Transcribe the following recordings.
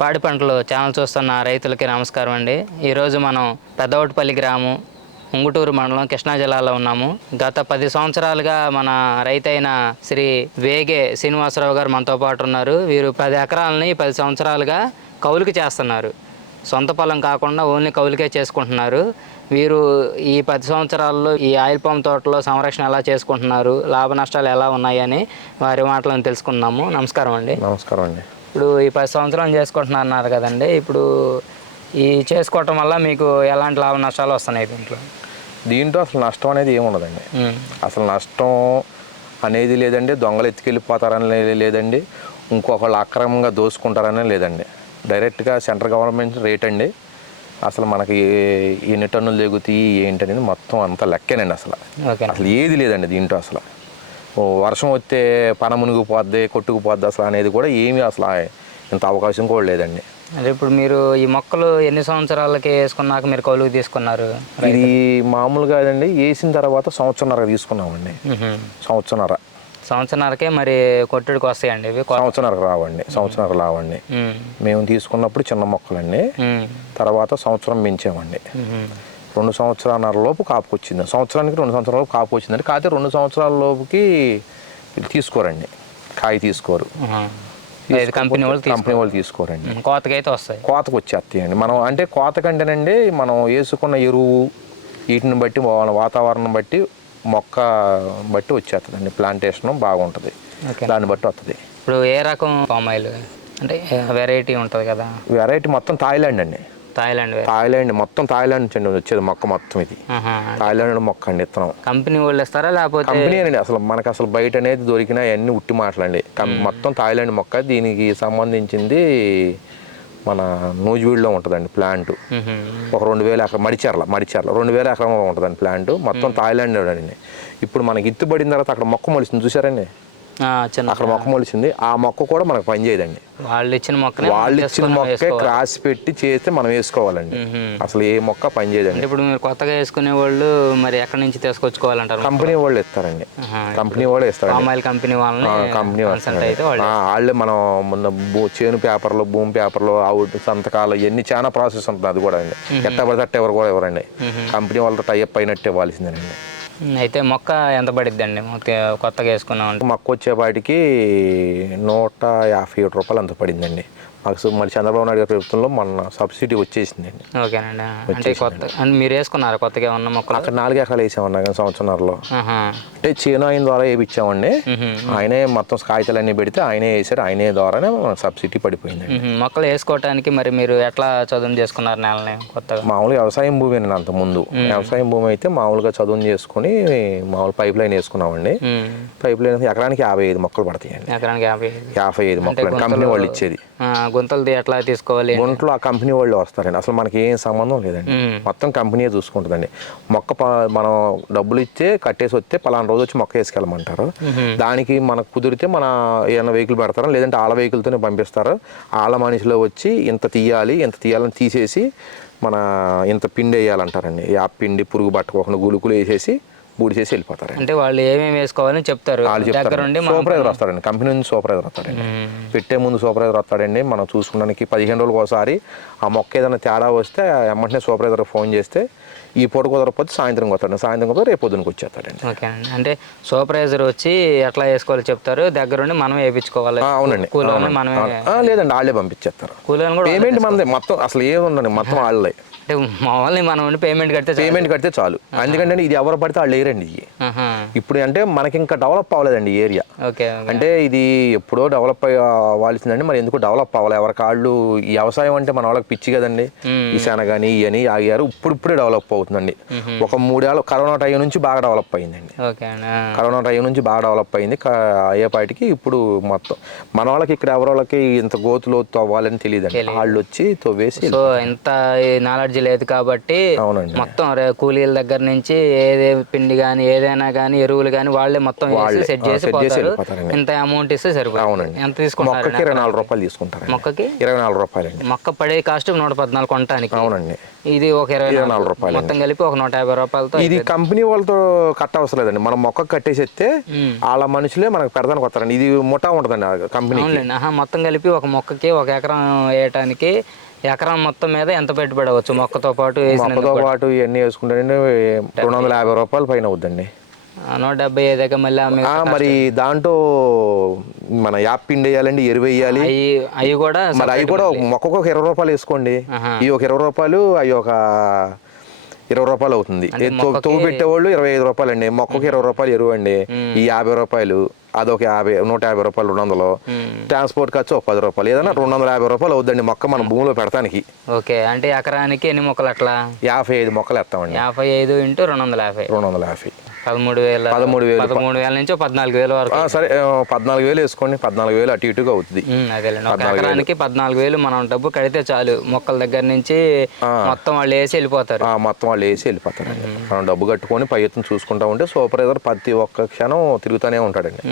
పాడి పంటలు ఛానల్ చూస్తున్న రైతులకి నమస్కారం అండి. ఈరోజు మనం పెద్దవటిపల్లి గ్రామం ఉంగుటూరు మండలం కృష్ణా జిల్లాలో ఉన్నాము. గత పది సంవత్సరాలుగా మన రైతైన శ్రీ వేగే శ్రీనివాసరావు గారు మనతో పాటు ఉన్నారు. వీరు పది ఎకరాలని పది సంవత్సరాలుగా కౌలుకి చేస్తున్నారు. సొంత పొలం కాకుండా ఓన్లీ కౌలుకే చేసుకుంటున్నారు. వీరు ఈ పది సంవత్సరాల్లో ఈ ఆయిల్ పంప్ తోటలో సంరక్షణ ఎలా చేసుకుంటున్నారు? లాభ నష్టాలు ఎలా ఉన్నాయని వారి మాటలను తెలుసుకున్నాము నమస్కారం అండి. నమస్కారం అండి. ఇప్పుడు ఈ పది సంవత్సరాలు చేసుకుంటున్నారు అన్నారు కదండి. ఇప్పుడు ఈ చేసుకోవటం వల్ల మీకు ఎలాంటి లాభ నష్టాలు వస్తున్నాయి దీంట్లో? దీంట్లో అసలు నష్టం అనేది ఏముండదండి అసలు నష్టం అనేది లేదండి. దొంగలు ఎత్తుకెళ్ళిపోతారని లేదండి. ఇంకొకళ్ళు అక్రమంగా దోసుకుంటారని లేదండి. డైరెక్ట్గా సెంట్రల్ గవర్నమెంట్ రేట్ అండి. అసలు మనకి ఎన్ని టన్నులు దిగుతాయి ఏంటి అనేది మొత్తం అంతా లెక్కేనండి అసలు. అసలు ఏది లేదండి దీంట్లో అసలు. వర్షం వస్తే పన మునిగిపోద్ది కొట్టుకుపోద్ది అసలు అనేది కూడా ఏమీ అసలు ఇంత అవకాశం కూడా లేదండి. అదే ఇప్పుడు మీరు ఈ మొక్కలు ఎన్ని సంవత్సరాలకి వేసుకున్నాక మీరు కౌలుకి తీసుకున్నారు? ఇది మామూలుగా అండి వేసిన తర్వాత సంవత్సరంన్నర తీసుకున్నామండి. సంవత్సరంన్నర. సంవత్సరాలకే మరి కొట్టుడికి వస్తాయండి ఇవి? సంవత్సరంన్నర రావండి సంవత్సరంన్నర రావండి. మేము. తీసుకున్నప్పుడు చిన్న మొక్కలండి తర్వాత సంవత్సరం పెంచామండి. రెండు సంవత్సరాల లోపు కాపుకి వచ్చింది. సంవత్సరానికి రెండు సంవత్సరాల లోపు కాపు వచ్చిందండి. కాకపోతే రెండు సంవత్సరాల లోపుకి తీసుకోరండి. కాయ తీసుకోరు. కంపెనీ వాళ్ళు కంపెనీ వాళ్ళు తీసుకోరండి. కోతకి అయితే వస్తాయి. కోతకు వచ్చేస్తాయండి. మనం అంటే కోత కంటేనండి మనం వేసుకున్న ఎరువు వీటిని బట్టి వాతావరణం బట్టి మొక్క బట్టి వచ్చేస్తుందండి. ప్లాంటేషన్ బాగుంటుంది. దాన్ని బట్టి వస్తుంది ఇప్పుడు ఏ రకం పామ్ ఆయిల్ అంటే వెరైటీ ఉంటుంది కదా. వెరైటీ మొత్తం థాయిలాండ్ అండి. థాయిలాండ్ థాయిలాండ్ మొత్తం థాయిలాండ్ నుంచి వచ్చేది మొక్క మొత్తం ఇది. థాయిలాండ్ మొక్క అండి ఇత్తనం. కంపెనీ వాళ్ళు ఇస్తారా లేకపోతే? కంపెనీ అండి అసలు మనకు అసలు బయట అనేది దొరికిన అన్ని ఉట్టి మాటలండి మొత్తం థాయిలాండ్ మొక్క దీనికి సంబంధించింది మన నూజివీడులో ఉంటుందండి ప్లాంట్. ఒక రెండు వేల ఎకరం మడిచర్ల మడిచర్ల రెండు వేల ఎకరంలో ఉంటుందండి ప్లాంట్ మొత్తం థాయిలాండ్ అండి. ఇప్పుడు మనకి ఇత్తుబడిన తర్వాత అక్కడ మొక్క మొలిసింది చూసారండి? అక్కడ మొక్క మొలిసింది ఆ మొక్క కూడా మనకు పనిచేయదండి వాళ్ళు ఇచ్చిన మొక్కనే వాళ్ళు ఇచ్చిన మొక్కే. క్రాస్ పెట్టి చేస్తే మనం వేసుకోవాలండి. అసలు ఏ మొక్క పనిచేయదండి అంటే ఇప్పుడు మీరు కొత్తగా వేసుకునే వాళ్ళు మరి ఎక్కడి నుంచి తీసుకొచ్చుకోవాలంటారు? కంపెనీ వాళ్ళు ఇస్తారండి. కంపెనీ వాళ్ళు ఇస్తారండి. పామ్ ఆయిల్ కంపెనీ వాళ్ళని కంపెనీ వాళ్ళు మనం మొన్న చేను పేపర్లో భూమి పేపర్లో అవుట్ సంతకాలు ఇవన్నీ చాలా ప్రాసెస్ ఉంటుంది అది కూడా అండి ఎట్ట పడితే అట్ట ఎవరు కూడా ఎవరండి కంపెనీ వాళ్ళతో టైప్ అయినట్టు ఇవ్వాల్సిందేనండి. అయితే మొక్క ఎంత పడిద్దండి? మొక్క కొత్తగా వేసుకున్నాం మొక్క వచ్చేపాటికి నూట యాభై ఏడు రూపాయలు అంత పడిందండి. మాకు సు- మరి చంద్రబాబు నాయుడు గారి ప్రభుత్వంలో మొన్న సబ్సిడీ వచ్చేసిందండి ఓకేనండి. అంటే కొత్త అంటే మీరు వేసుకున్నారు కొత్తగా ఉన్న మొక్కలు? అక్కడ నాలుగు ఎకరాలు వేసామన్నా కానీ సంవత్సరంలో. అంటే చేను ఆయన ద్వారా వేయించామండి. ఆయనే మొత్తం కాగితాలన్నీ పెడితే ఆయనే వేసారు. ఆయనే ద్వారానే సబ్సిడీ పడిపోయిందండి ఉహు. మొక్కలు వేసుకోవటానికి మరి మీరు ఎట్లా చదువు చేసుకున్నారు నెలని కొత్తగా? మామూలుగా వ్యవసాయం భూమి అండి అంత ముందు. వ్యవసాయం భూమి అయితే మామూలుగా చదువు చేసుకుని మామూలు పైప్ లైన్ వేసుకున్నామండి. పైప్ లైన్ ఎకరానికి యాభై ఐదు మొక్కలు పడతాయండి. ఎకరానికి యాభై యాభై ఐదు మొక్కలు కంపెనీ వాళ్ళు ఇచ్చేది. ఆ, గుంతలది ఎట్లా తీసుకోవాలి గుంట్లో ఆ కంపెనీ వాళ్ళు వస్తారండి. అసలు మనకి ఏం సంబంధం లేదండి. మొత్తం కంపెనీయే చూసుకుంటుందండి. మొక్క మనం డబ్బులు ఇస్తే కట్టేసి వస్తే పలానా రోజు వచ్చి మొక్క వేసుకెళ్ళమంటారు. దానికి మనకు కుదిరితే మన ఏమైనా వెహికల్ పెడతారా? లేదంటే ఆల వెహికల్తోనే పంపిస్తారు? ఆల మనిషిలో వచ్చి ఇంత తీయాలి ఇంత తీయాలని తీసేసి మన ఇంత పిండి వేయాలంటారండి. ఆ పిండి పురుగు పట్టుకోకుండా గులుకులు వేసేసి బూడిసేసి వెళ్ళిపోతారండి అంటే వాళ్ళు ఏమేమి వేసుకోవాలని చెప్తారు. వాళ్ళు చెప్తారు. సూపర్వైజర్ వస్తాడండి. కంపెనీ నుంచి సూపర్వైజర్ వస్తాడండి. పెట్టే ముందు సూపర్వైజర్ వస్తాడండి. మనం చూసుకోవడానికి పదిహేను రోజులకు ఒకసారి ఆ మొక్క ఏదైనా తేడా వస్తే వెంటనే సూపర్వైజర్ ఫోన్ చేస్తే ఈ పూట కుదరకపోతే సాయంత్రం వస్తాడు సాయంత్రం కుదర రేపు పొద్దునకి వచ్చేస్తాడండి. ఓకే అండి. అంటే సూపర్వైజర్ వచ్చి ఎట్లా వేసుకోవాలో చెప్తారు. దగ్గరుండి మనం వేయించుకోవాలి. అవునండి. కూలోని అవునండి. మనమే లేదండి వాళ్ళే పంపించేస్తారు. కూలోని కూడా పేమెంట్ మనది. మొత్తం అసలు ఏమి ఉండండి మొత్తం వాళ్ళే. మామూలు మనం పేమెంట్ కడితే. పేమెంట్ కడితే చాలు. ఎందుకంటే ఇది ఎవరు పడితే వాళ్ళు లేరండి ఇది. ఇప్పుడు అంటే మనకి ఇంకా డెవలప్ అవ్వలేదండి ఏరియా అంటే ఇది ఎప్పుడో డెవలప్ అవ్వాల్సిందండి మరి ఎందుకు డెవలప్ అవ్వాలి? ఎవరి కాళ్ళు ఈ వ్యవసాయం అంటే మన వాళ్ళకి పిచ్చి కదండి. ఈ శనగని ఇవని ఆగారు ఇప్పుడు ఇప్పుడే డెవలప్ అవుతుందండి ఒక మూడేళ్ళు కరోనా టైం నుంచి బాగా డెవలప్ అయిందండి. కరోనా టైం నుంచి బాగా డెవలప్ అయింది. అయ్యేపాటికి ఇప్పుడు మొత్తం మన వాళ్ళకి ఇక్కడ ఎవరి వాళ్ళకి ఇంత గోతులో తవ్వాలని తెలియదండి. వాళ్ళు వచ్చి తవ్వేసి సో ఇంత నాలెడ్జ్ లేదు కాబట్టి మొత్తం కూలీల దగ్గర నుంచి ఏదే పిండి కానీ ఏదైనా కానీ ఎరువులు కానీ వాళ్ళే మొత్తం వేసి సెట్ చేసి పోతారు. ఇంత అమౌంట్ ఇస్తే సరిపోతుంది. ఎంత తీసుకుంటారు మొక్కకి ఇరవై నాలుగు రూపాయలు మొక్కకి? ఇరవై నాలుగు రూపాయలండి. మొక్క పడే కాస్ట్ నూట పద్నాలుగు కొనటానికి. అవునండి. ఇది ఒక ఇరవై నాలుగు రూపాయలు మొత్తం కలిపి ఒక నూట యాభై రూపాయలతో ఇది కంపెనీ వాళ్ళతో కట్ట అవసరం లేదండి. మనం మొక్క కట్టేసేస్తే. వాళ్ళ మనుషులే మనకు పెడతానికి వస్తారండి. ఇది ముఠా ఉంటుందండి కంపెనీ మొత్తం కలిపి ఒక మొక్కకి ఒక ఎకరం వేయటానికి ఎకరం మొత్తం మీద ఎంత పెట్టుబడి అవ్వచ్చు? మొక్కతో పాటు మొక్కతో పాటు ఇవన్నీ వేసుకుంటారండి రెండు వందల యాభై రూపాయలు పైన అవుద్దండి. నూట డెబ్బై ఐదు మళ్ళీ మరి దాంట్లో మన యాప్ పిండి వేయాలండి ఎరువు వేయాలి. అవి కూడా మరి అవి కూడా మొక్కకు ఒక ఇరవై రూపాయలు వేసుకోండి. ఈ ఒక ఇరవై రూపాయలు అవి ఒక ఇరవై రూపాయలు అవుతుంది. తొవ్వు పెట్టేవాళ్ళు ఇరవై ఐదు రూపాయలు అండి మొక్కకు ఇరవై రూపాయలు ఎరువు అండి ఈ యాభై రూపాయలు అదొక యాభై నూట యాభై రూపాయలు రెండు వందలు. ట్రాన్స్పోర్ట్ ఖర్చు ఒక పది రూపాయలు ఏదైనా రెండు వందల యాభై రూపాయలు అవుద్దండి మొక్క మన భూమిలో పెడతానికి. ఓకే అంటే ఎకరానికి ఎన్ని మొక్కలు అట్లా? యాభై ఐదు మొక్కలు వేస్తామండి. యాభై ఐదు ఇంటూ రెండు వందల యాభై. రెండు వందల యాభై. పదమూడు వేల పదమూడు వేలు. పదమూడు వేల నుంచి పద్నాలుగు వేల వరకు. సరే పద్నాలుగు వేలు వేసుకోండి. పద్నాలుగు వేలు అటు ఇటుగా అవుతుంది. అదేలేండి. ఒక ఎకరానికి పద్నాలుగు వేలు మనం డబ్బు కడితే చాలు. మొక్కల దగ్గర నుంచి మొత్తం వాళ్ళు వేసి వెళ్ళిపోతారు. మొత్తం వాళ్ళు వేసి వెళ్ళిపోతారండి. మనం డబ్బు కట్టుకొని పై ఎత్తున చూసుకుంటా ఉంటే సూపర్వైజర్ ప్రతి ఒక్క క్షణం తిరుగుతూనే ఉంటాడండి.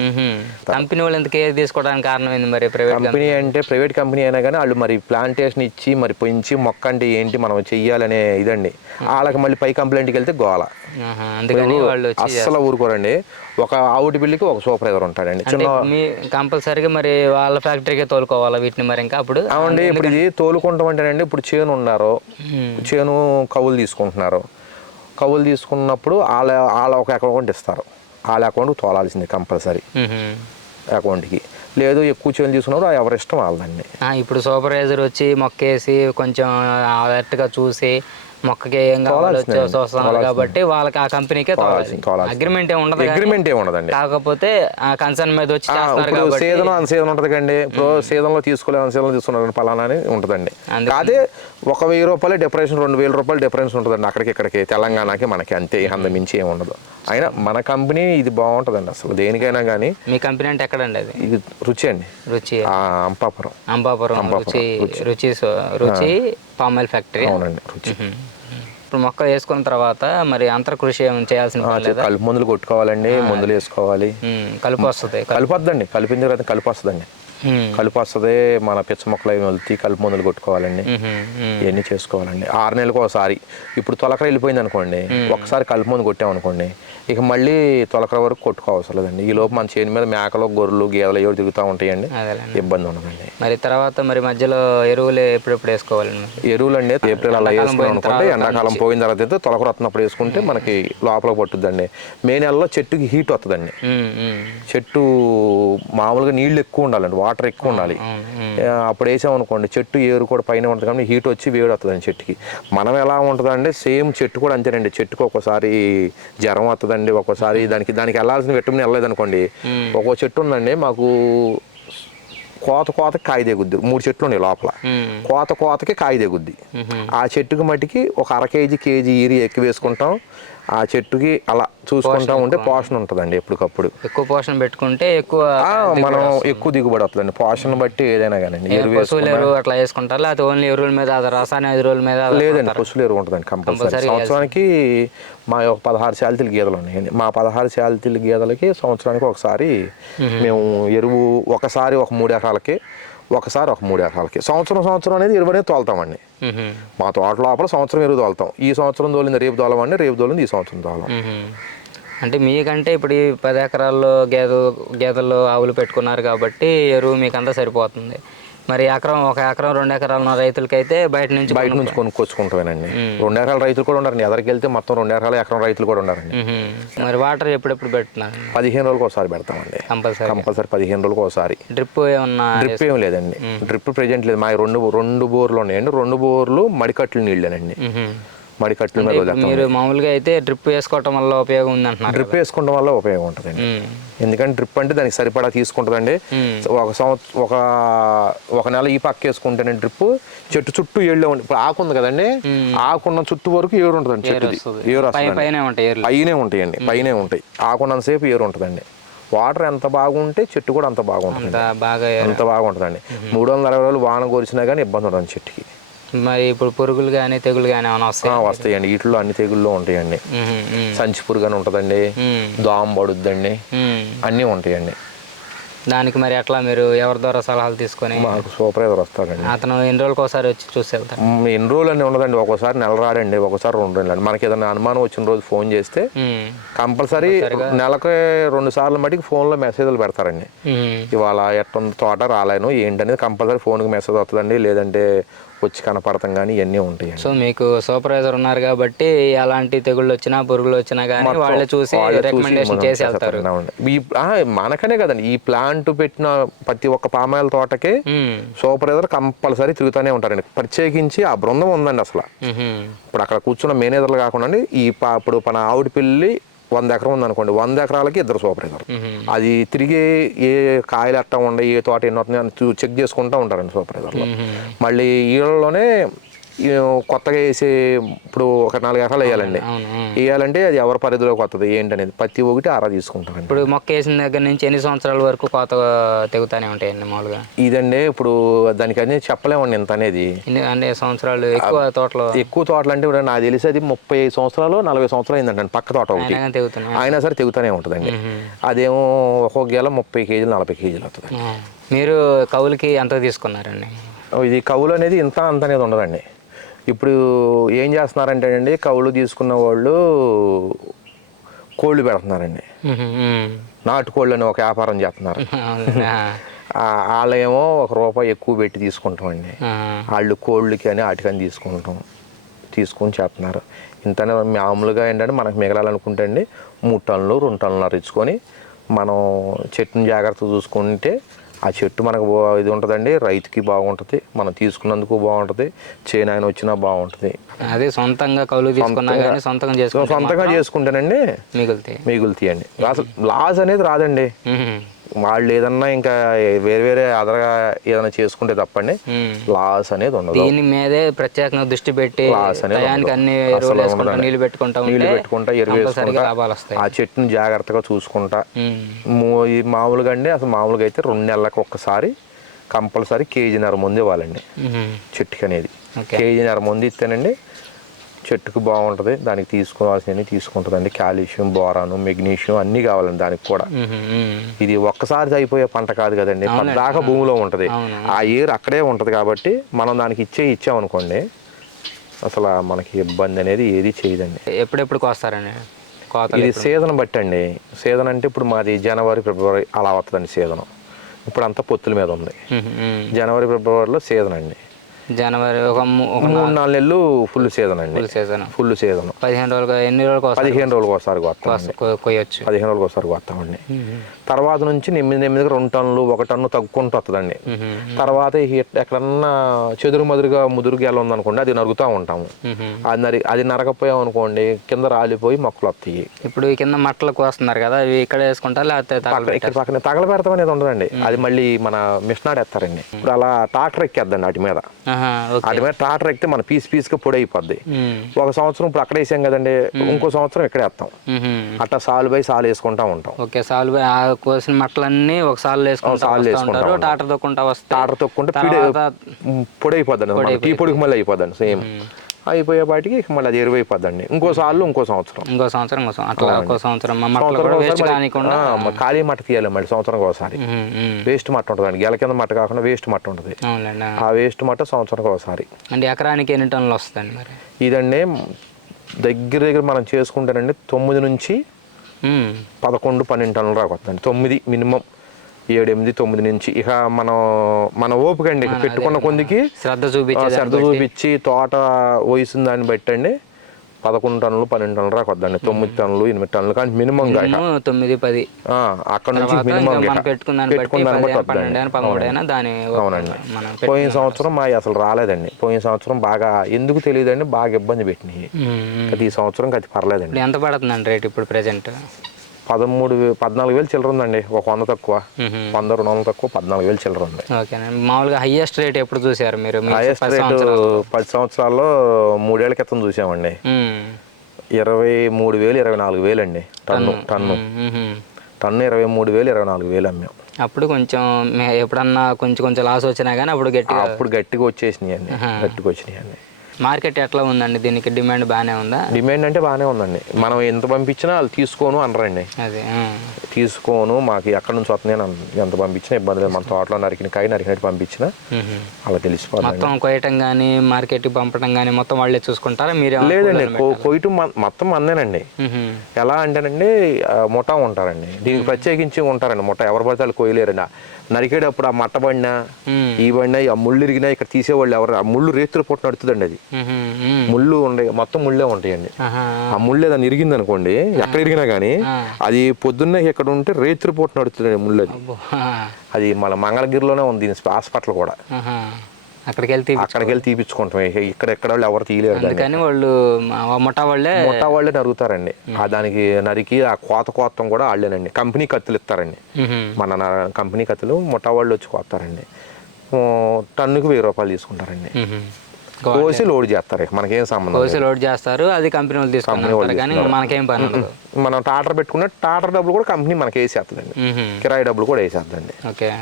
కంపెనీ వాళ్ళు ఇంత కేర్ తీసుకోవడానికి కారణం ఏంది మరి ప్రైవేట్ కంపెనీ అంటే ప్రైవేట్ కంపెనీ అయినా కానీ వాళ్ళు మరి ప్లాంటేషన్ ఇచ్చి మరి పెంచి మొక్క అంటే ఏంటి మనం చెయ్యాలనే ఇదండి. వాళ్ళకి మళ్ళీ పై కంప్లైంట్కి వెళ్తే గోల. అందుకని వాళ్ళు అస్సలు ఊరుకోరండి. ఒక ఆవుటి బిల్లుకి ఒక సూపర్వైజర్ ఉంటాడండి. చిన్న మీ కంపల్సరీగా మరి వాళ్ళ ఫ్యాక్టరీకే తోలుకోవాలా వీటిని మరి ఇంకా అప్పుడు? అవునండి ఇప్పుడు ఇది తోలుకుంటాం అంటేనండి ఇప్పుడు చేను ఉన్నారు. చేను కవులు తీసుకుంటున్నారు. కవులు తీసుకున్నప్పుడు వాళ్ళ వాళ్ళ ఒక అకౌంట్ ఇస్తారు. వాళ్ళ అకౌంట్కి తోలాల్సింది కంపల్సరీ. అకౌంట్కి. లేదు ఎక్కువ చేను తీసుకున్నప్పుడు ఎవరి ఇష్టం వాళ్ళదండి. ఆ, ఇప్పుడు సూపర్వైజర్ వచ్చి మొక్కేసి కొంచెం అలర్ట్గా చూసి మొక్కకి ఏం కావాలో చూస్తున్నారు కాబట్టి వాళ్ళకి ఆ కంపెనీకే. అగ్రిమెంట్ ఏమి ఉండదు అగ్రిమెంట్ ఉండదండి. కాకపోతే ఆ కన్సర్న్ మీద వచ్చి సీజన్ అన్ సీజన్ ఉంటుంది కండి ఇప్పుడు సీజన్లో తీసుకోలేదు అన్ సీజన్ తీసుకున్నారు పలానా అని ఉంటుందండి. అదే ఒక వెయ్యి రూపాయలు డిఫరెన్స్ రెండు వేల రూపాయలు డిఫరెన్స్ ఉంటుందండి అక్కడికి ఇక్కడికి. తెలంగాణకి మనకి అంతే అంత మించి ఏమి ఉండదు. అయినా మన కంపెనీ ఇది బాగుంటుందండి అసలు. దేనికైనా కానీ మీ కంపెనీ అంటే ఎక్కడండి అది? ఇది రుచి అండి. రుచి. అంపాపురం. అంబాపురం రుచి రుచి. రుచి పామాయిల్ ఫ్యాక్టరీ. అవునండి రుచి. ఇప్పుడు మొక్క వేసుకున్న తర్వాత మరి అంతర కృషి ఏమైనా చేయాల్సిన కలుపు మందులు కొట్టుకోవాలండి మందులు వేసుకోవాలి. కలుపు వస్తుంది కలుపు. వద్దండి కలిపిన తర్వాత కలుపు వస్తుందండి. కలుపు వస్తుంది మన పిచ్చ మొక్కలు అవి వెళ్తే కలుపు మందులు కొట్టుకోవాలండి. ఇవన్నీ చేసుకోవాలండి. ఆరు నెలలకు ఒకసారి. ఇప్పుడు తొలకర వెళ్ళిపోయింది అనుకోండి ఒకసారి కలుపు మందు కొట్టామనుకోండి ఇక మళ్ళీ తొలకర వరకు కొట్టుకోవసరం లేదండి. ఈ లోపు మన చేను మీద మేకలు గొర్రెలు గేదెలు ఎవరు తిరుగుతూ ఉంటాయండి. ఇబ్బంది ఉండదండి. మరి తర్వాత మరి మధ్యలో ఎరువులు ఎప్పుడెప్పుడు వేసుకోవాలండి? ఎరువులు అండి ఏప్రిల్ అలా వేసుకున్నాం అనుకోండి ఎండాకాలం పోయిన తర్వాత అయితే తొలకర వస్తున్నప్పుడు వేసుకుంటే మనకి లోపల పట్టుద్దండి. మే నెలలో చెట్టుకి హీట్ వస్తుందండి చెట్టు మామూలుగా నీళ్ళు ఎక్కువ ఉండాలండి వాటర్ ఎక్కువ ఉండాలి. అప్పుడు వేసామనుకోండి చెట్టు ఏరు కూడా పైన ఉంటుంది కాబట్టి హీట్ వచ్చి వేడి వస్తుందండి చెట్టుకి. మనం ఎలా ఉంటుందంటే సేమ్ చెట్టు కూడా అంతేనండి. చెట్టుకు ఒక్కోసారి జ్వరం వస్తుందండి ఒక్కోసారి దానికి దానికి వెళ్ళాల్సిన విటమిన్ వెళ్ళలేదు అనుకోండి. ఒక్కో చెట్టు ఉందండి మాకు కోత కోతకి కాయ దిగుద్ది మూడు చెట్లు ఉన్నాయి లోపల. కోత కోతకి కాయ దిగుద్ది ఉమ్, ఆ చెట్టుకి మట్టికి ఒక అర కేజీ కేజీ ఈరి ఎక్కువ వేసుకుంటాం. ఆ చెట్టుకి అలా చూసుకుంటా ఉంటే పోషణ ఉంటుందండి ఎప్పటికప్పుడు. ఎక్కువ పోషణ పెట్టుకుంటే ఎక్కువ మనం ఎక్కువ దిగుబడి వస్తుందండి. పోషణ బట్టి ఏదైనా కానీ పశువుల ఎరువు అట్లా వేసుకుంటారు? లేకపోతే ఓన్లీ ఎరువుల మీద రసాయన ఎరువుల మీద? లేదండి పశువులు ఎరువు ఉంటుందండి కంపల్సరీ. సంవత్సరానికి మా ఒక పదహారు శాలితీలు గేదెలు ఉన్నాయండి. మా పదహారు శాలితీలు గేదెలకి సంవత్సరానికి ఒకసారి మేము ఎరువు ఒకసారి ఒక మూడు ఎకరాలకి ఒకసారి ఒక మూడు ఎకరాలకి. సంవత్సరం సంవత్సరం అనేది అనేది తోలుతామండి. మా తోట లోపల సంవత్సరం ఎరువు తోలుతాం. ఈ సంవత్సరం తోలింది రేపు తోలమండి రేపు తోలింది ఈ సంవత్సరం తోలం. అంటే మీకంటే ఇప్పుడు ఈ పది ఎకరాల్లో గేదె గేదెలు ఆవులు పెట్టుకున్నారు కాబట్టి ఎరువు మీకు అంతా సరిపోతుంది. మరి ఎకరం ఒక ఎకరం రెండు ఎకరాలు ఉన్న రైతులకైతే బయట నుంచి బయట నుంచి కొనుక్కొచ్చుకుంటామేనండి రెండు ఎకరాల రైతులు కూడా ఉన్నారండి ఎదరికి వెళ్తే మొత్తం రెండు ఎకరాల ఎకరం రైతులు కూడా ఉన్నారండి. మరి వాటర్ ఎప్పుడెప్పుడు పెడుతున్నారు? పదిహేను రోజులకు ఒకసారి పెడతామండి. కంపల్సరీ. కంపల్సరీ పదిహేను రోజులకు ఒకసారి. డ్రిప్ ఏమన్నా డ్రిప్ ఏం లేదండి. డ్రిప్ ప్రెజెంట్ లేదు. మా రెండు రెండు బోర్లు ఉన్నాయండి. రెండు బోర్లు మడికట్లు నీళ్ళేనండి. మడికట్ల మీరు మామూలుగా అయితే డ్రిప్ వేసుకోవటం వల్ల ఉపయోగం ఉంది అంటున్నారు డ్రిప్ వేసుకోవడం వల్ల ఉపయోగం ఉంటుందండి. ఎందుకంటే డ్రిప్ అంటే దానికి సరిపడా తీసుకుంటుందండి. ఒక సంవత్సరం ఒక ఒక నెల ఈ పక్క వేసుకుంటేనే డ్రిప్. చెట్టు చుట్టూ ఏళ్ళే ఇప్పుడు ఆకు ఉంది కదండి. ఆకున్న చుట్టూ వరకు ఏరు ఉంటుందండి వస్తుంది. ఏరు పైనే ఉంటాయి ఎరువులు పైనే ఉంటాయండి పైనే ఉంటాయి. ఆకున్నంతసేపు ఏరు ఉంటుందండి. వాటర్ ఎంత బాగుంటే చెట్టు కూడా అంత బాగుంటుంది అంత బాగా అంత బాగుంటుందండి. మూడు వందల అరవై రోజులు వాన కోరిచినా కానీ ఇబ్బంది ఉండదు చెట్టుకి. మరి ఇప్పుడు పురుగులు కానీ తెగులు కానీ ఏమైనా వస్తాయి? వస్తాయండి. వీటిలో అన్ని తెగుళ్ళు ఉంటాయండి. సంచి పురుగు అని ఉంటుందండి దోమ పడుద్దండి. అన్నీ ఉంటాయండి. దానికి మరి ఎట్లా మీరు ఎవరి ద్వారా సలహాలు తీసుకొని మాకు సూపర్వైజర్ వస్తాడండి. అతను ఎన్ని రోజులకు ఒకసారి వచ్చి చూసి వెళ్తాడు? ఎన్ని రోజులు అని ఉండదండి. ఒక్కోసారి నెల రాడండి. ఒక్కోసారి రెండు రోజులు మనకి ఏదైనా అనుమానం వచ్చిన రోజు ఫోన్ చేస్తే. కంపల్సరీ నెలకి రెండు సార్లు మటుకు ఫోన్లో మెసేజ్లు పెడతారండి. ఇవాళ ఎట్టుంది తోట రాలేను ఏంటనేది కంపల్సరీ ఫోన్కి మెసేజ్ వస్తుందండి. లేదంటే వచ్చి కనపడతాం కానీ ఇవన్నీ ఉంటాయండి. సో మీకు సూపర్వైజర్ ఉన్నారు కాబట్టి అలాంటి తెగుళ్ళు వచ్చినా పురుగులు వచ్చినా కానీ వాళ్ళే చూసి రికమెండేషన్ చేసి వెళ్తారు. మనకనే కదండి. ఈ ప్లాంట్ పెట్టిన ప్రతి ఒక్క పామాయిల తోటకి. సూపర్వైజర్ కంపల్సరీ తిరుగుతూనే ఉంటారండి. ప్రత్యేకించి ఆ బృందం ఉందండి అసలు. ఇప్పుడు అక్కడ కూర్చున్న మేనేజర్లు కాకుండా ఈ ఇప్పుడు మన ఆవిడ పిల్లి వంద ఎకరం ఉందనుకోండి వంద ఎకరాలకి ఇద్దరు సూపర్వైజర్. అది తిరిగి ఏ కాయలు ఎట్టా ఉండే ఏ తోట ఎన్ని వస్తున్నాయి అని చెక్ చేసుకుంటూ ఉంటారండి సూపర్వైజర్లు. మళ్ళీ ఈళ్ళలోనే ఈ కొత్తగా వేసే ఇప్పుడు ఒక నాలుగు ఎకరాలు వేయాలండి. వేయాలంటే అది ఎవరి పరిధిలోకి వస్తుంది ఏంటనేది ప్రతి ఒక్కటి ఆరా తీసుకుంటారండి. ఇప్పుడు మొక్క వేసిన దగ్గర నుంచి ఎన్ని సంవత్సరాల వరకు కోత తెగుతానే ఉంటాయండి మామూలుగా? ఇదండి ఇప్పుడు దానికి అనేది చెప్పలేమండి ఇంత అనేది. అంటే సంవత్సరాలు ఎక్కువ తోటలో? ఎక్కువ తోటలు అంటే నాకు తెలిసి అది ముప్పై సంవత్సరాలు నలభై సంవత్సరాలు అయిందండి పక్క తోట ఒకటి. అయినా సరే తెగుతూనే ఉంటుందండి. అదేమో ఒక్కొక్క గేల ముప్పై కేజీలు నలభై కేజీలు అవుతుంది. మీరు కవులకి ఎంత తీసుకున్నారండి? ఇది కవులు అనేది ఇంత అంత అనేది ఉండదండి. ఇప్పుడు ఏం చేస్తున్నారంటే అండి కవులు తీసుకున్న వాళ్ళు కోళ్ళు పెడుతున్నారండి. నాటుకోళ్ళు అని ఒక వ్యాపారం చేస్తున్నారు. వాళ్ళేమో ఒక రూపాయి ఎక్కువ పెట్టి తీసుకుంటామండి. వాళ్ళు కోళ్ళకి అని వాటికని తీసుకుంటాం తీసుకొని చేస్తున్నారు. ఇంతనే మామూలుగా ఏంటంటే మనకు మిగలాలనుకుంటే అండి మూడు టన్నులు రెండు టన్నులు ఇచ్చుకొని మనం చెట్టుని జాగ్రత్త చూసుకుంటే ఆ చెట్టు మనకు బా- ఇది ఉంటుందండి రైతుకి బాగుంటుంది మనం తీసుకున్నందుకు బాగుంటుంది చేను ఆయన వచ్చినా బాగుంటుంది. అదే సొంతంగా కౌలు తీసుకున్నా కానీ సొంతంగా చేసుకుంటే సొంతంగా చేసుకుంటేనండి మిగులుతాయి. మిగులుతాయండి. అసలు లాస్ అనేది రాదండి. వాళ్ళు ఏదన్నా ఇంకా వేరే వేరే అదరగా ఏదైనా చేసుకుంటే తప్పండి. లాస్ అనేది ఉండదు దీని మీదే ప్రత్యేకంగా దృష్టి పెట్టి లాస్ అనేది. అన్ని. నీళ్ళు పెట్టుకుంటా నీళ్ళు పెట్టుకుంటా ఆ చెట్టుని జాగ్రత్తగా చూసుకుంటా ఈ మామూలుగా అండి అసలు మామూలుగా అయితే రెండు నెలలకు ఒక్కసారి కంపల్సరీ కేజీన్నర ముందు ఇవ్వాలండి ఉహుం. చెట్టుకి అనేది ఓకే. కేజీన్నర ముందు ఇస్తేనండి చెట్టుకు బాగుంటుంది. దానికి తీసుకోవాల్సినవి తీసుకుంటుందండి. కాల్షియం బోరాను మెగ్నీషియం అన్నీ కావాలండి దానికి కూడా. ఇది ఒక్కసారి అయిపోయే పంట కాదు కదండి. పద్దాక భూమిలో ఉంటుంది. ఆ ఏరు అక్కడే ఉంటుంది కాబట్టి మనం దానికి ఇచ్చే ఇచ్చామనుకోండి అసలు మనకి ఇబ్బంది అనేది ఏది చేయదండి. ఎప్పుడెప్పుడు కోస్తారండి? ఇది సీజన్ బట్టి అండి. సీజన్ అంటే ఇప్పుడు మాది జనవరి ఫిబ్రవరి అలా వస్తుందండి సీజన్. ఇప్పుడు అంతా పొత్తుల మీద ఉంది. జనవరి ఫిబ్రవరిలో సీజన్ అండి. జనవరి ఒక మూడు నాలుగు. నెలలు ఫుల్ సీజన్ అండి. ఫుల్ సీజన్ ఫుల్ సీజన్ పదిహేను రోజులకు ఎన్ని వస్తారు? పదిహేను రోజులకు ఒకసారి కొయ్యొచ్చు. పదిహేను రోజులకు ఒకసారి కొత్తామండి. తర్వాత నుంచి నెమ్మది నెమ్మదిగా రెండు టన్నులు ఒక టన్ను తగ్గుకుంటూ వస్తుందండి. తర్వాత ఎక్కడన్నా చెదురు మదురుగా ముదురు గెల ఉందనుకోండి అది నరుగుతూ ఉంటాము. అది నరి అది నరకపోయాం అనుకోండి కింద రాలిపోయి మొక్కలు వస్తాయి. ఇప్పుడు కింద మట్టలకు వస్తున్నారు కదా ఇవి ఇక్కడ వేసుకుంటారు లేకపోతే? ఇక్కడ పక్కన తగలబెడతాం అనేది ఉండదండి అది మళ్ళీ మన మిషనాడేస్తారండి. ఇప్పుడు అలా ట్రాక్టర్ ఎక్కేద్దండి వాటి మీద. వాటి మీద ట్రాక్టర్ ఎక్కితే మన పీస్ పీస్గా పొడి అయిపోద్ది. ఒక సంవత్సరం ఇప్పుడు అక్కడ వేసాం కదండి ఇంకో సంవత్సరం ఇక్కడే వేస్తాం. అట్లా సాలు బై సాలు వేసుకుంటా ఉంటాం. ఓకే సాలు బై- ఆ కోసిన మట్టలన్నీ ఒక సాలు సాలు వస్తూ వేసుకుంటా ఉంటారు ఉంటాం. టాటర్ తొక్కుంటా వస్తే టాటర్ తొక్కుంటే పిడి అయిపోద్దండి టీ పొడికి మళ్ళీ అయిపోద్దండి సేమ్. అయిపోయే పాటికి మళ్ళీ అది ఎరువు అయిపోద్దండి ఇంకో సార్లు ఇంకో సంవత్సరం. ఇంకో సంవత్సరం ఇంకో సంవత్సరం. అట్లా ఒక్కో సంవత్సరం ఖాళీ మట్ట తీయాలి మళ్ళీ సంవత్సరం ఒకసారి. వేస్ట్ మట్ట ఉంటుందండి. గెల కింద మట్ట కాకుండా వేస్ట్ మట్ట ఉంటుంది. ఆ. వేస్ట్ మట్ట సంవత్సరం ఒకసారి. అంటే ఎకరానికి ఎన్ని టన్నులు వస్తుందండి మరి? ఇదండి దగ్గర దగ్గర మనం చేసుకుంటేనండి తొమ్మిది నుంచి. పదకొండు పన్నెండు టన్నుల వస్తుంది తొమ్మిది మినిమం. ఏడు ఎనిమిది తొమ్మిది నుంచి. ఇక మనం మన ఓపిక అండి పెట్టుకున్న కొందికి శ్రద్ధ ఆ, చూపించేది శ్రద్ధ చూపించి తోట వయసు దాన్ని బట్టి అండి పదకొండు టన్నులు పన్నెండు టన్నుల దాకా వద్దండి తొమ్మిది టన్నులు ఎనిమిది టన్నులు కానీ. మినిమం తొమ్మిది పది. అక్కడ నుంచి మినిమం బట్టి అవునండి. పోయిన సంవత్సరం మా అసలు రాలేదండి. పోయిన సంవత్సరం బాగా ఎందుకు తెలియదండి? బాగా ఇబ్బంది పెట్టినాయి. ఈ సంవత్సరం అది పర్లేదండి. ఎంత పడుతుందండి రేట్ ఇప్పుడు ప్రెజెంట్? పదమూడు పద్నాలుగు వేలు చిల్లర ఉందండి. ఒక వంద తక్కువ. వంద రెండు వందలు తక్కువ పద్నాలుగు వేలు చిల్లర ఉంది. మామూలుగా హైయెస్ట్ రేట్ ఎప్పుడు చూసారు మీరు? హైయెస్ట్ రేటు పది సంవత్సరాల్లో? మూడేళ్ళ క్రితం చూసామండి. ఇరవై మూడు వేలు ఇరవై నాలుగు వేలు అండి. Ton ton. టన్ను. ఇరవై మూడు వేలు ఇరవై నాలుగు వేలు అమ్మాం. అప్పుడు కొంచెం ఎప్పుడన్నా కొంచెం కొంచెం లాస్ వచ్చినా కానీ అప్పుడు గట్టిగా అప్పుడు గట్టిగా వచ్చేసినాయి అండి గట్టిగా వచ్చినాయి అండి మార్కెట్ ఎట్లా ఉందండి? దీనికి డిమాండ్ బాగానే ఉందా? డిమాండ్ అంటే బాగానే ఉందండి. మనం ఎంత పంపించినా వాళ్ళు తీసుకోను అనరండి. అదే. తీసుకోను మాకు ఎక్కడి నుంచి వస్తుంది అని అన్- ఎంత పంపించినా ఇబ్బంది లేదు. మన తోటలో నరికిన కాయ నరికినట్టు పంపించినా. అలా తెలిసిపోతుంది. మొత్తం కొయ్యటం కానీ మార్కెట్కి పంపడం కానీ మొత్తం వాళ్ళే చూసుకుంటారా? మీరే లేదండి కో- కొయ్యటం మన- మొత్తం మందేనండి. ఎలా అంటేనండి ఆ, ముఠా ఉంటారండి. దీనికి ప్రత్యేకించి ఉంటారండి. ముఠా ఎవరు పడితే వాళ్ళు ఆ నరికేటప్పుడు ఆ మట్ట బండినా మ్మ్. ఈ బండినా ఆ ముళ్ళు ఇరిగినా ఇక్కడ తీసేవాళ్ళు ఎవరు ఆ ముళ్ళు రేతులు పుట్టిన నడుతుందండి అది. ముళ్ళు ఉండే మొత్తం ముళ్ళే ఉంటాయండి. ఆ ముళ్ళు ఏదైనా ఇరిగింది అనుకోండి ఎక్కడ ఇరిగినా కానీ. అది పొద్దున్నే ఇక్కడ ఉంటే రేతులు పుట్టిన నడుతుందండి ముళ్ళు అది. అది మన మంగళగిరిలోనే ఉంది హాస్పిటల్ కూడా. అక్కడికి వెళ్ళి తీపించుకుంటాం ఇక ఇక్కడ ఎక్కడ వాళ్ళు ఎవరు తీయలేరు అందుకని వాళ్ళు ముఠా వాళ్ళే ముఠా వాళ్ళే నరుగుతారండి ఆ దానికి నరికి ఆ కోత కోతం కూడా వాళ్ళేనండి కంపెనీ కత్తులు ఇస్తారండి. మన నా- కంపెనీ కత్తులు ముఠా వాళ్ళు వచ్చి కోస్తారండి ఓ, టన్నుకు వెయ్యి రూపాయలు తీసుకుంటారండి. కోసి లోడ్ చేస్తారు మనకేం సంబంధం కోసి లోడ్ చేస్తారు అది కంపెనీ వాళ్ళు తీసుకుంటారు కానీ మనకేం పని ఉండదు. మనం టాటర్ పెట్టుకున్న టాటర్ డబ్బులు కూడా కంపెనీ మనకి వేసేస్తుందండి. కిరాయి డబ్బులు కూడా వేసేద్దండి ఓకే.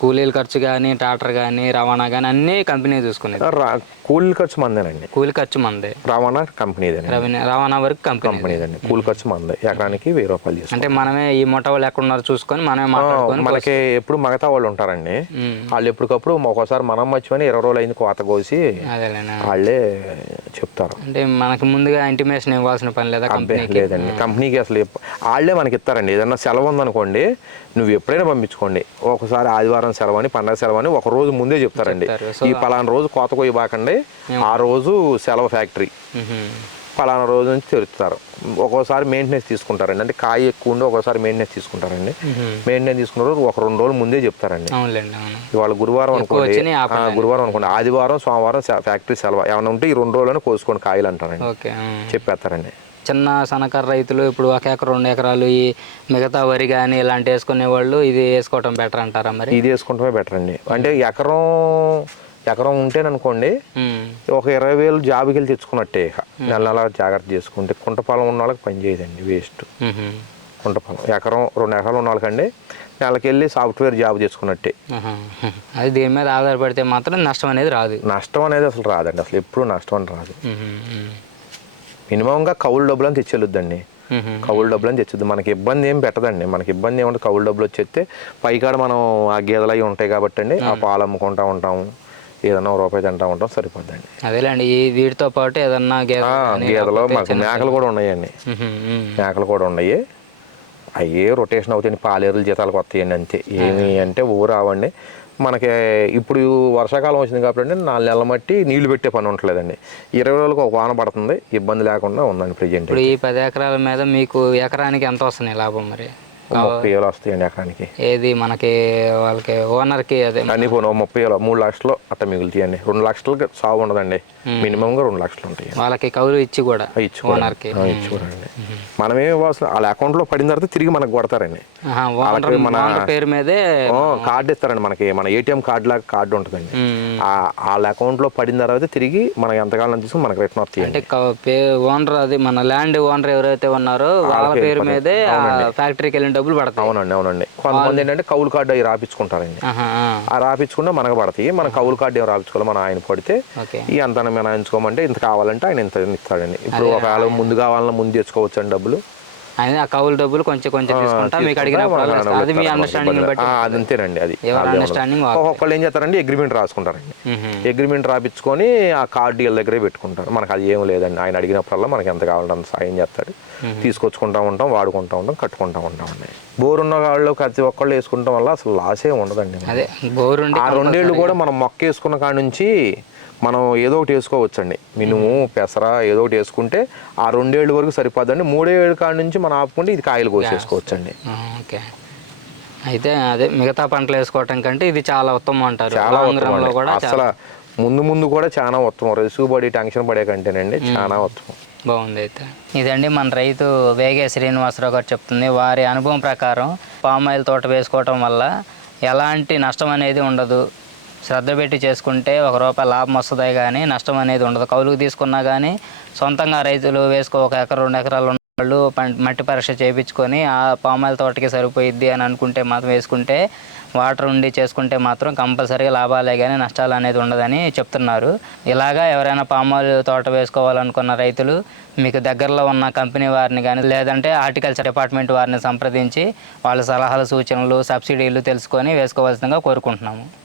కూలీల ఖర్చు కానీ ట్రాక్టర్ కానీ రవాణా కానీ అన్నీ కంపెనీ చూసుకునేది. రా- కూలి ఖర్చు మందేనండి. కూలి ఖర్చు మందే. రవాణా కంపెనీదేనండి. రవాణా వరకు కంపెనీ కంపెనీదండి కూలి ఖర్చు మందే. ఎకరానికి వెయ్యి రూపాయలు అంటే మనమే ఈ మొట్ట వాళ్ళు ఎక్కడ ఉన్నారో చూసుకొని మనమే మాట్లాడుకొని మనకి ఎప్పుడు మగతా వాళ్ళు ఉంటారండి. వాళ్ళు ఎప్పటికప్పుడు ఒక్కోసారి మనం మర్చిపోయి ఇరవై రోజులు అయింది కోత కోసి వాళ్ళే చెప్తారు. అంటే మనకి ముందుగా ఇంటిమేషన్ ఇవ్వాల్సిన పని లేదా అబ్బే, కంపెనీకి లేదండి కంపెనీకి అసలు వాళ్ళే మనకి ఇస్తారండి ఏదన్నా సెలవు ఉందనుకోండి నువ్వు ఎప్పుడైనా పంపించుకోండి. ఒకసారి ఆదివారం సెలవు అని పండగ సెలవు అని ఒక రోజు ముందే చెప్తారండి. ఈ పలానా రోజు కోత కొయ్యి బాకండి ఆ రోజు సెలవు ఫ్యాక్టరీ. పలానా రోజు నుంచి తెరుస్తారు. ఒక్కోసారి మెయింటెనెన్స్ తీసుకుంటారండి. అంటే కాయ ఎక్కువ ఉండి ఒక్కోసారి మెయింటెనెన్స్ తీసుకుంటారండి. మెయింటెనెన్స్ తీసుకున్నారు ఒక రెండు రోజులు ముందే చెప్తారండి. ఇవాళ గురువారం అనుకోండి. గురువారం అనుకోండి. ఆదివారం సోమవారం ఫ్యాక్టరీ సెలవు. ఏమైనా ఉంటే ఈ రెండు రోజులను కోసుకోండి కాయలు అంటారండి. చెప్పేస్తారండి. చిన్న సన్నకారు రైతులు ఇప్పుడు ఒక ఎకరం రెండు ఎకరాలు ఈ మిగతా వరి కానీ ఇలాంటి వేసుకునే వాళ్ళు ఇది వేసుకోవటం బెటర్ అంటారా మరి? ఇది వేసుకుంటమే బెటర్ అండి. అంటే ఎకరం ఎకరం ఉంటేననుకోండి. ఒక ఇరవై వేలు జాబుకి వెళ్ళి తెచ్చుకున్నట్టే నెల నెల జాగ్రత్త చేసుకుంటే కుంట పొలం ఉన్న వాళ్ళకి పని చేయదండి వేస్ట్. మ్మ్. కుంట పొలం ఎకరం రెండు ఎకరాలు ఉన్న వాళ్ళకండి నెలకి వెళ్ళి సాఫ్ట్వేర్ జాబ్ చేసుకున్నట్టే. అది దీని మీద ఆధారపడితే మాత్రం నష్టం అనేది రాదు. నష్టం అనేది అసలు రాదండి. అసలు ఎప్పుడు నష్టం అని రాదు. మినిమంగా కౌలు డబ్బులు అని తెచ్చెళ్ళొద్దండి. కౌలు డబ్బులు అని తెచ్చుద్ది మనకి ఇబ్బంది ఏం పెట్టదండి. మనకి ఇబ్బంది ఏముంటుంది కౌలు డబ్బులు వచ్చేస్తే పైకాడ మనం ఆ గేదెలు అవి ఉంటాయి కాబట్టి అండి ఆ పాలు అమ్ముకుంటా ఉంటాము ఏదైనా ఒక రూపాయి తింటా ఉంటాం సరిపోద్దండి. అదేలేండి ఈ వీటితో పాటు ఏదన్నా గేదెలో మాకు మేకలు కూడా ఉన్నాయండి. మేకలు కూడా ఉన్నాయి. అయ్యే రొటేషన్ అవుతాయండి. పాలేరుల జీతాలకు వస్తాయండి అంతే. ఏమి అంటే ఊరు రావండి. మనకి ఇప్పుడు వర్షాకాలం వచ్చింది కాబట్టి నాలుగు నెలల మట్టి నీళ్ళు పెట్టే పని ఉండలేదండి ఇరవై రోజులకు ఒక వాన పడుతుంది ఇబ్బంది లేకుండా ఉందండి ప్రజెంట్ ఇప్పుడు ఈ పది ఎకరాల మీద మీకు ఎకరానికి ఎంత వస్తున్నాయి లాభం మరి? ముప్పై వేలు వస్తాయండి ఎకరానికి ఏది మనకి వాళ్ళకి ఓనర్కి అదే అన్ని పోను ముప్పై వేలు మూడు లక్షలు అట్ట మిగులుతాయండి. రెండు లక్షలకి సాగు ఉండదండి. మినిమంగా రెండు లక్షలు ఉంటాయి వాళ్ళకి కౌలు ఇచ్చి కూడా ఓనర్కి. ఆ, ఇచ్చుకోరండి మనమే వాళ్ళ అకౌంట్లో పడిన తర్వాత తిరిగి మనకు కొడతారండి. ఓనర్ ఓనర్ పేరు మీదే కార్డు ఇస్తారండి మనకి. మన ఏటీఎం కార్డు లాగా కార్డు ఉంటుందండి. వాళ్ళ అకౌంట్లో పడిన తర్వాత తిరిగి మనకి ఎంతకాలం తీసుకుని మనకి రిటర్న్ వస్తాయండి. అంటే క- ఓనర్ అది మన ల్యాండ్ ఓనర్ ఎవరైతే ఉన్నారో వాళ్ళ పేరు మీదే ఫ్యాక్టరీకి వెళ్ళిన డబ్బులు పడతాయి. అవునండి అవునండి. కొంతమంది ఏంటంటే కౌలు కార్డు అవి రాపించుకుంటారండి ఆ. రాపించుకుంటే మనకు పడతాయి. మన కౌలు కార్డు ఏం రాపించుకోవాలి మన ఆయన పడితే ఈ అంత మనం ఎంచుకోమంటే ఇంత కావాలంటే ఆయన ఇంత ఇస్తాడండి. ఇప్పుడు ఒకవేళ ముందు కావాలన్నా ముందు తెచ్చుకోవచ్చు అండి డబ్బులు. ఆ కౌలు డబ్బులు కొంచెం కొంచెం తీసుకుంటా మీకు అడిగినప్పుడు వాళ్ళ అది మీ. అండర్స్టాండింగ్ బట్టి అంతేనండి అది. ఎవరి. అండర్స్టాండింగ్ ఒక్కొక్కళ్ళు ఏం చేస్తారండి అగ్రిమెంట్ రాసుకుంటారండి. అగ్రిమెంట్ రాపించుకొని ఆ కార్డు వీళ్ళ దగ్గరే పెట్టుకుంటారు. మనకు అది ఏం లేదండి. ఆయన అడిగినప్పుడల్లా మనకి ఎంత కావాలంటే అంత సాయం చేస్తాడు. తీసుకొచ్చుకుంటా ఉంటాం వాడుకుంటా ఉంటాం కట్టుకుంటా ఉంటాం అండి. బోర్ ఉన్న వాళ్ళు ప్రతి ఒక్కళ్ళు వేసుకుంటాం వల్ల అసలు లాస్ ఉండదండి. అదే బోరుండి ఆ రెండేళ్ళు కూడా మనం మొక్క వేసుకున్న కాడ నుంచి మనం ఏదో ఒకటి వేసుకోవచ్చండి. మినుము పెసర ఏదో ఒకటి వేసుకుంటే ఆ రెండేళ్ళు వరకు సరిపోదండి మూడేళ్ళు కాడ నుంచి మనం ఆపుకుంటే ఇది కాయలు కోసేసుకోవచ్చండి. ఓకే. అయితే అదే మిగతా పంటలు వేసుకోవటం కంటే ఇది చాలా ఉత్తమం అంటారు. చాలా ఉత్తమం. కూడా అసలు ముందు ముందు కూడా చాలా ఉత్తమం. రిసుగు పడి టెన్షన్ పడే కంటేనండి చాలా ఉత్తమం. బాగుంది అయితే. ఇదండి మన రైతు వేగే శ్రీనివాసరావు గారు చెప్తుంది. వారి అనుభవం ప్రకారం పామ్ ఆయిల్ తోట వేసుకోవటం వల్ల ఎలాంటి నష్టం అనేది ఉండదు. శ్రద్ధ పెట్టి చేసుకుంటే ఒక రూపాయి లాభం వస్తుంది కానీ నష్టం అనేది ఉండదు. కౌలుకు తీసుకున్నా కానీ సొంతంగా రైతులు వేసుకో ఒక ఎకరం రెండు ఎకరాలు వాళ్ళు మట్టి పరీక్ష చేయించుకొని ఆ పామాయిల్ తోటకి సరిపోయిద్ది అని అనుకుంటే మాత్రం వేసుకుంటే వాటర్ ఉండి చేసుకుంటే మాత్రం కంపల్సరీగా లాభాలే కానీ నష్టాలు అనేది ఉండదని చెప్తున్నారు. ఇలాగా ఎవరైనా పామాయిల్ తోట వేసుకోవాలనుకున్న రైతులు మీకు దగ్గరలో ఉన్న కంపెనీ వారిని కానీ లేదంటే హార్టికల్చర్ డిపార్ట్మెంట్ వారిని సంప్రదించి వాళ్ళ సలహాలు సూచనలు సబ్సిడీలు తెలుసుకొని వేసుకోవాల్సిందిగా కోరుకుంటున్నాము.